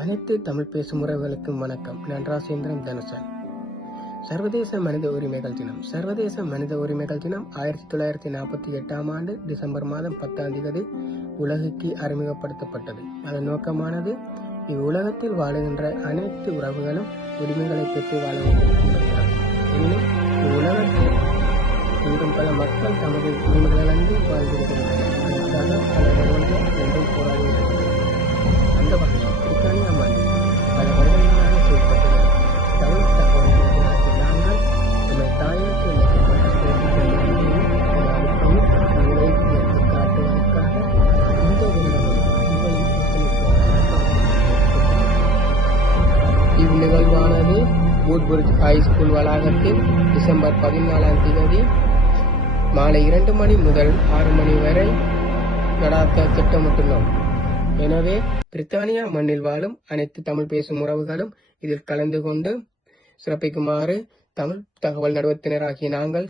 அனைத்து தமிழ் பேசும் உறவுகளுக்கும் வணக்கம். நான் ராசேந்திரன் தனுசன். சர்வதேச மனித உரிமைகள் தினம். சர்வதேச மனித உரிமைகள் தினம் 1948 ஆண்டு டிசம்பர் மாதம் 10 உலகுக்கு அறிமுகப்படுத்தப்பட்டது. அதன் நோக்கமானது இவ்வுலகத்தில் வாழுகின்ற அனைத்து உறவுகளும் உரிமைகளை பெற்று வாழ வேண்டும். எனினும் இவ்வுலகத்தில் இன்றும் பல மக்கள் தமது உரிமைகளந்து வாழ்ந்திருக்கின்றனர். அதற்காக பல வருடங்கள் என்றும் போராடுகின்றனர். அந்த வகையில் பிரித்தானியா மண்ணில் பல வருடங்களாக செயல்பட்டது தமிழ் தகவல் நாங்கள் உண்மை தாயகத்தில் வைக்கப்பட்ட காட்டுவதற்காக இந்த இந்நிகழ்வானது வூட்புரிட்ஜ் ஹைஸ்கூல் வளாகத்தில் டிசம்பர் 14 மாலை 2 மணி முதல் 6 மணி வரை நடாத்த திட்டமிட்டுள்ளோம். எனவே பிரித்தானியா மண்ணில் வாழும் அனைத்து தமிழ் பேசும் உறவுகளும் இதில் கலந்து கொண்டு சிறப்பிக்குமாறு தமிழ் தகவல் நடுவத்தினராகிய நாங்கள்